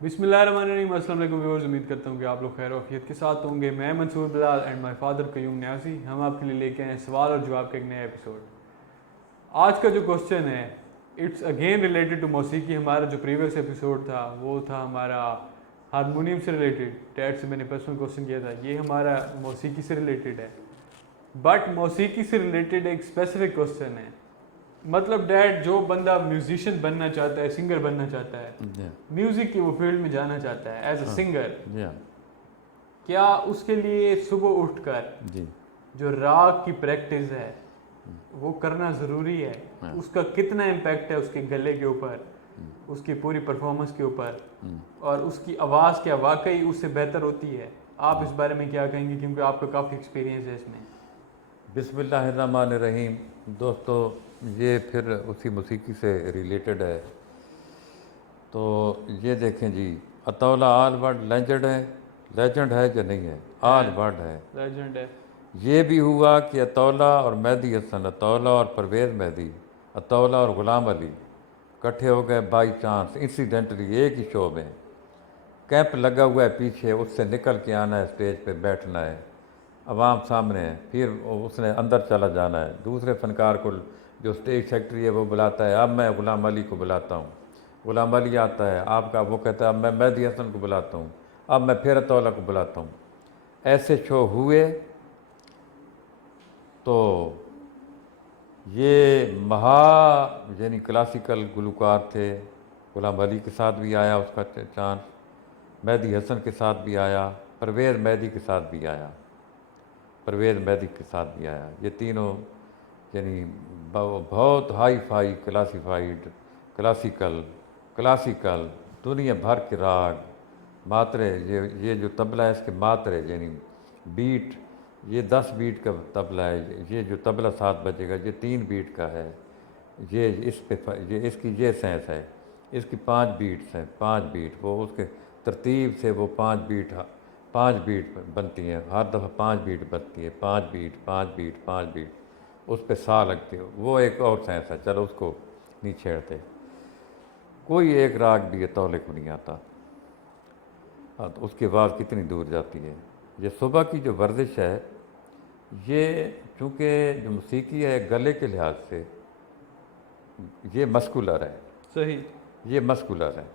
बिस्मिल्लाहिर्रहमानिर्रहीम। अस्सलाम वालेकुम व्यूअर्स, उम्मीद करता हूँ कि आप लोग खैर आफियत के साथ होंगे। मैं Mansoor Bilal and my father Qayyum Niazi, हम आपके लिए लेके आए हैं सवाल और जवाब का एक नया एपिसोड। आज का जो क्वेश्चन है इट्स अगेन रिलेटेड टू मौसीकी। हमारा जो प्रीवियस एपिसोड था वो था हमारा हारमोनियम से रिलेटेड। डैड से मैंने पर्सनल क्वेश्चन किया था, ये हमारा मौसीकी से रिलेटेड है। बट मौसीकी से रिलेटेड एक स्पेसिफिक क्वेश्चन है। मतलब डैड, जो बंदा म्यूजिशियन बनना चाहता है, सिंगर बनना चाहता है, जी म्यूजिक की वो फील्ड में जाना चाहता है एज अ हाँ सिंगर, जी हाँ क्या उसके लिए सुबह उठकर जी जो राग की प्रैक्टिस है वो करना ज़रूरी है? हाँ उसका कितना इम्पैक्ट है उसके गले के ऊपर, उसकी पूरी परफॉर्मेंस के ऊपर, और उसकी आवाज़ क्या वाकई उससे बेहतर होती है? आप इस बारे में क्या कहेंगे, क्योंकि आपका काफ़ी एक्सपीरियंस है इसमें। बिस्मिल्लाहिर्रहमानिर्रहीम। दोस्तों, ये फिर उसी मौसीकी से रिलेटेड है। तो ये देखें जी, अतौला आल वर्ल्ड लेजेंड है। लेजेंड है जो नहीं है, आल वर्ल्ड है। लेजेंड है। ये भी हुआ कि अतौला और मेहदी हसन, अतौला और परवेज़ मेहदी, अतौला और ग़ुलाम अली इकट्ठे हो गए बाई चांस, इंसिडेंटली, एक ही शो में। कैंप लगा हुआ है पीछे, उससे निकल के आना है, स्टेज पे बैठना है, अवाम सामने है, फिर उसने अंदर चला जाना है। दूसरे फनकार को, जो स्टेज सेक्रेटरी है, वो बुलाता है, अब मैं ग़ुलाम अली को बुलाता हूँ। ग़ुलाम अली आता है, आपका वो कहता है अब मैं मेहदी हसन को बुलाता हूँ, अब मैं फिर अतौला को बुलाता हूँ। ऐसे शो हुए। तो ये यानी क्लासिकल गुलकार थे। ग़ुलाम अली के साथ भी आया उसका चांस, मेहदी हसन के साथ भी आया, परवेज़ मेहदी के साथ भी आया, परवेज़ मेहदी के साथ भी आया। ये तीनों यानी बहुत hi fi classified classical classical दुनिया भर के राग, मात्रे, ये जो तबला है इसके मात्रे यानी बीट, ये 10 बीट का तबला है। ये जो तबला 7 बजेगा ये 3 बीट का है। ये इस पे ये इसकी ये सेंस है, इसकी 5 बीट्स हैं, 5 बीट, वो उसके तरतीब से वो 5 बीट बनती हैं। हर दफ़ा 5 बीट बनती है, 5 बीट 5 बीट 5 बीट, उस पे सा लगती है। वो एक और सेंस है, चलो उसको नहीं छेड़ते। कोई एक राग भी ये तौले को नहीं आता। हाँ, तो उसकी आवाज़ कितनी दूर जाती है। ये सुबह की जो वर्जिश है, ये चूँकि जो मौसीकी है गले के लिहाज से ये मस्कुलर है, सही। ये मस्कुलर है।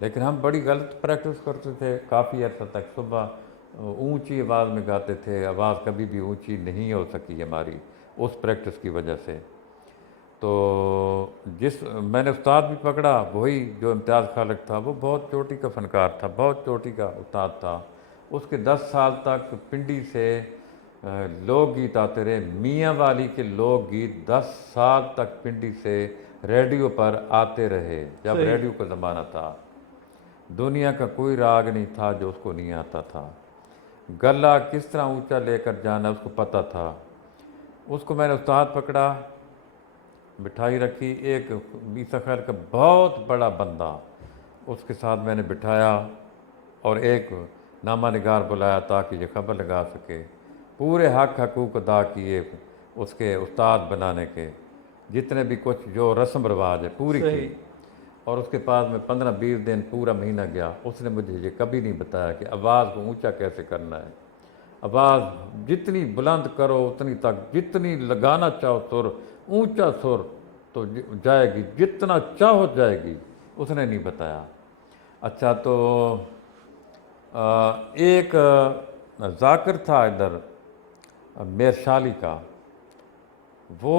लेकिन हम बड़ी गलत प्रैक्टिस करते थे काफ़ी अर्सा तक। सुबह ऊंची आवाज़ में गाते थे, आवाज़ कभी भी ऊंची नहीं हो सकी हमारी उस प्रैक्टिस की वजह से। तो जिस मैंने उस्ताद भी पकड़ा, वही जो इम्तियाज़ खालिक था, वो बहुत चोटी का फ़नकार था, बहुत चोटी का उस्ताद था। उसके 10 साल तक पिंडी से लोकगीत आते रहे। मियाँ वाली के लोकगीत 10 साल तक पिंडी से रेडियो पर आते रहे, जब सही। रेडियो का ज़माना था। दुनिया का कोई राग नहीं था जो उसको नहीं आता था। गला किस तरह ऊंचा लेकर जाना उसको पता था। उसको मैंने उस्ताद पकड़ा, मिठाई रखी, एक मीसा खैर का बहुत बड़ा बंदा उसके साथ मैंने बिठाया, और एक नामा निगार बुलाया ताकि ये खबर लगा सके। पूरे हक हकूक़ अदा किए उसके उस्ताद बनाने के, जितने भी कुछ जो रस्म रवाज है पूरी सही। की। और उसके पास में 15-20 दिन पूरा महीना गया। उसने मुझे ये कभी नहीं बताया कि आवाज़ को ऊंचा कैसे करना है। आवाज़ जितनी बुलंद करो उतनी तक, जितनी लगाना चाहो सुर, ऊंचा सुर तो जाएगी, जितना चाहो जाएगी। उसने नहीं बताया। अच्छा, तो एक जाकिर था इधर मेरशाली का, वो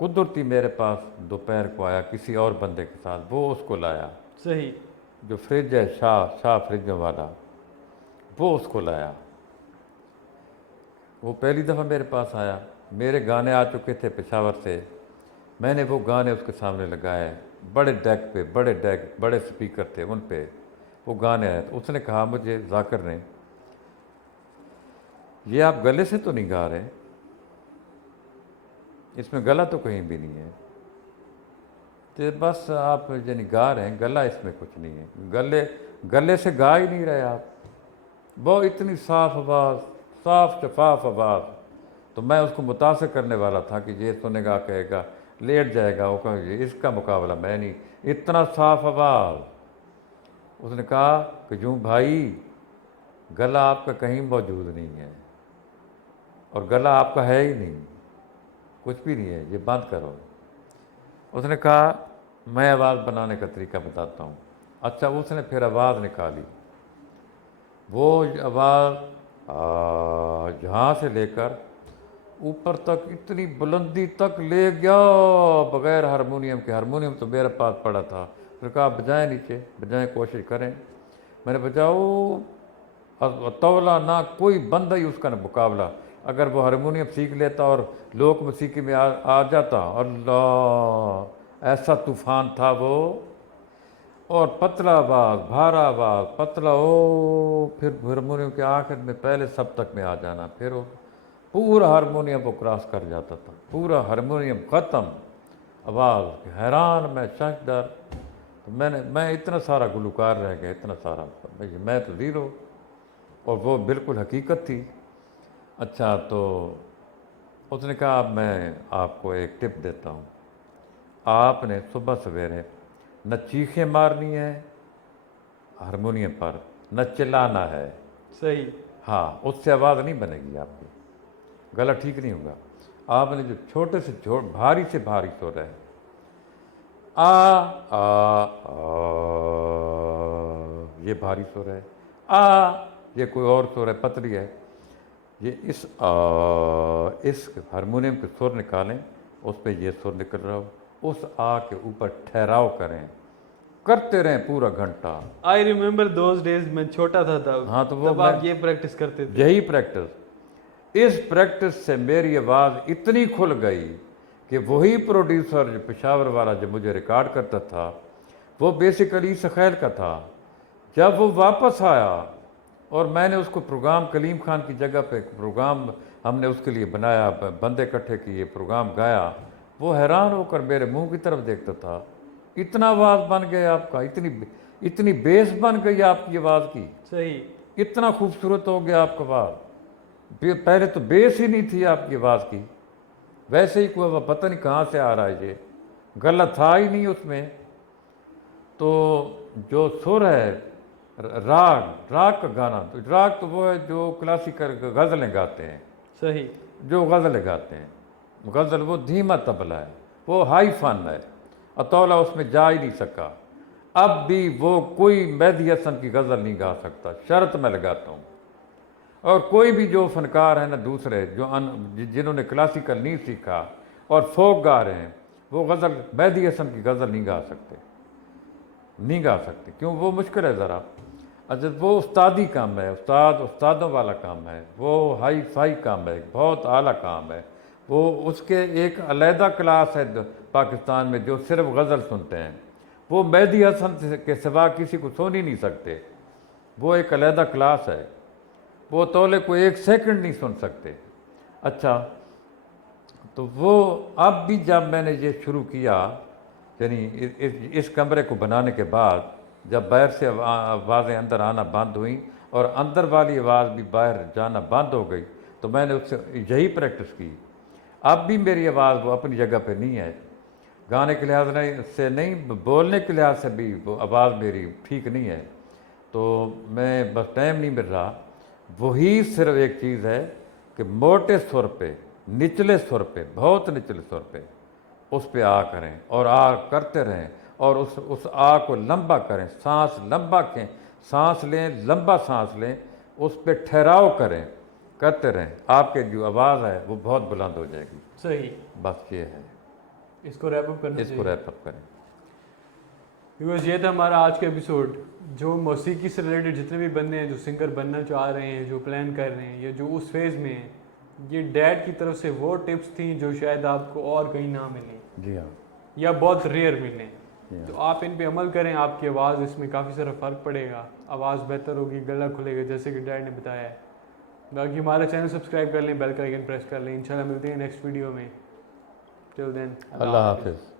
कुदरती मेरे पास दोपहर को आया किसी और बंदे के साथ, वो उसको लाया। सही। जो फ्रिज है, शाह फ्रिजों वाला, वो उसको लाया। वो पहली दफ़ा मेरे पास आया। मेरे गाने आ चुके थे पेशावर से, मैंने वो गाने उसके सामने लगाए। बड़े डेक पे, बड़े डेक, बड़े स्पीकर थे, उन पे वो गाने आए। तो उसने कहा मुझे, जाकिर ने, ये आप गले से तो नहीं गा रहे, इसमें गला तो कहीं भी नहीं है। तो बस आप यानी गा रहे हैं, गला इसमें कुछ नहीं है, गले से गा ही नहीं रहे आप। वो इतनी साफ आवाज़, साफ शफाफ आवाज़। तो मैं उसको मुतासर करने वाला था कि ये सुनेगा, कहेगा, लेट जाएगा, वो कहेगा इसका मुकाबला मैं नहीं। इतना साफ आवाज़, اس نے کہا کہ یوں بھائی گلا آپ کا کہیں موجود نہیں ہے اور گلا آپ کا ہے ہی نہیں، کچھ بھی نہیں ہے، یہ بند کرو۔ اس نے کہا میں آواز بنانے کا طریقہ بتاتا ہوں۔ اچھا، اس نے پھر آواز نکالی، وہ آواز یہاں سے لے کر اوپر تک اتنی بلندی تک لے گیا بغیر ہارمونیم کے۔ ہارمونیم تو میرے پاس پڑا تھا۔ اس نے کہا بجائیں نیچے، بجائیں، کوشش کریں۔ میں نے بجاؤ، تولا نہ کوئی بندہ ہی اس کا نہ مقابلہ۔ اگر وہ ہارمونیم سیکھ لیتا اور لوک موسیقی میں آ جاتا، اللہ ایسا طوفان تھا وہ، اور پتلا آواز، بھارا آواز، پتلا، او پھر ہارمونیم کے آخر میں پہلے سب تک میں آ جانا، پھر وہ پورا ہارمونیم کو کراس کر جاتا تھا، پورا ہارمونیم ختم، آواز حیران، میں ششدر۔ تو میں اتنا سارا گلوکار رہ گیا، اتنا سارا، میں تو زیرو، اور وہ بالکل حقیقت تھی۔ اچھا، تو اس نے کہا اب میں آپ کو ایک ٹپ دیتا ہوں، آپ نے صبح سویرے نہ چیخیں مارنی ہے ہارمونیم پر، نہ چلانا ہے۔ صحیح۔ ہاں، اس سے آواز نہیں بنے گی آپ کی، گلا ٹھیک نہیں ہوگا۔ آپ نے جو چھوٹے سے بھاری سے بھاری سر ہے، آ یہ بھاری سر ہے، یہ کوئی اور سر ہے، پتلی ہے، یہ اس ہارمونیم کے سر نکالیں، اس پہ یہ سر نکل رہا ہو، اس کے اوپر ٹھہراؤ کرتے رہیں پورا گھنٹہ۔ آئی ریمبر دوز ڈیز، میں چھوٹا تھا تب، ہاں، تو وہ تب آپ یہ پریکٹس کرتے تھے؟ یہی پریکٹس، اس پریکٹس سے میری آواز اتنی کھل گئی کہ وہی پروڈیوسر جو پشاور والا جو مجھے ریکارڈ کرتا تھا، وہ بیسیکلی سخیل کا تھا۔ جب وہ واپس آیا اور میں نے اس کو پروگرام کلیم خان کی جگہ پہ پروگرام ہم نے اس کے لیے بنایا، بندے اکٹھے کیے، پروگرام گایا، وہ حیران ہو کر میرے منہ کی طرف دیکھتا تھا، اتنا آواز بن گیا آپ کا، اتنی بیس بن گئی آپ کی آواز کی، صحیح، اتنا خوبصورت ہو گیا آپ کا آواز، پہلے تو بیس ہی نہیں تھی آپ کی آواز کی، ویسے ہی کوئی پتہ نہیں کہاں سے آ رہا ہے، یہ غلط تھا ہی نہیں اس میں۔ تو جو سر ہے، راگ کا گانا، راگ تو وہ ہے جو کلاسیکل غزلیں گاتے ہیں، صحیح، جو غزلیں گاتے ہیں، غزل وہ دھیما طبلہ ہے، وہ ہائی فن ہے، اطولا اس میں جا ہی نہیں سکا۔ اب بھی وہ کوئی مہدی حسن کی غزل نہیں گا سکتا، شرط میں لگاتا ہوں۔ اور کوئی بھی جو فنکار ہیں نا دوسرے جو جنہوں نے کلاسیکل نہیں سیکھا اور فوک گا رہے ہیں، وہ غزل مہدی حسن کی غزل نہیں گا سکتے، کیوں؟ وہ مشکل ہے ذرا، اچھا وہ استادی کام ہے، استادوں والا کام ہے، وہ ہائی فائی کام ہے، بہت اعلیٰ کام ہے، وہ اس کے ایک علیحدہ کلاس ہے پاکستان میں جو صرف غزل سنتے ہیں، وہ مہدی حسن کے سوا کسی کو سن ہی نہیں سکتے، وہ ایک علیحدہ کلاس ہے، وہ تولے کو ایک سیکنڈ نہیں سن سکتے۔ اچھا، تو وہ اب بھی جب میں نے یہ شروع کیا، یعنی اس کمرے کو بنانے کے بعد جب باہر سے آوازیں اندر آنا بند ہوئیں اور اندر والی آواز بھی باہر جانا بند ہو گئی، تو میں نے اس سے یہی پریکٹس کی۔ اب بھی میری آواز وہ اپنی جگہ پہ نہیں ہے، گانے کے لحاظ سے نہیں، بولنے کے لحاظ سے بھی وہ آواز میری ٹھیک نہیں ہے، تو میں بس ٹائم نہیں مل رہا۔ وہی صرف ایک چیز ہے کہ موٹے سر پہ، نچلے سر پہ، بہت نچلے سر پہ، اس پہ کریں اور کرتے رہیں، اور اس کو لمبا کریں، سانس لمبا کھیں، سانس لیں، لمبا سانس لیں، اس پہ ٹھہراؤ کرتے رہیں، آپ کے جو آواز ہے وہ بہت بلند ہو جائے گی۔ صحیح، بس یہ ہے، اس کو ریپ اپ کرنا اس کو ریپ اپ کریں۔ بیکاز یہ تھا ہمارا آج کا ایپیسوڈ، جو موسیقی سے ریلیٹڈ جتنے بھی بندے ہیں جو سنگر بننا چاہ رہے ہیں، جو پلان کر رہے ہیں یا جو اس فیز میں ہیں، یہ ڈیڈ کی طرف سے وہ ٹپس تھیں جو شاید آپ کو اور کہیں نہ ملیں، جی ہاں، یا بہت ریئر ملیں، تو آپ ان پہ عمل کریں، آپ کی آواز اس میں کافی سارا فرق پڑے گا، آواز بہتر ہوگی، گلا کھلے گا، جیسے کہ ڈیڈ نے بتایا ہے۔ باقی ہمارا چینل سبسکرائب کر لیں، بیل کا آئیکن پریس کر لیں، انشاءاللہ ملتے ہیں نیکسٹ ویڈیو میں، ٹل دین اللہ حافظ۔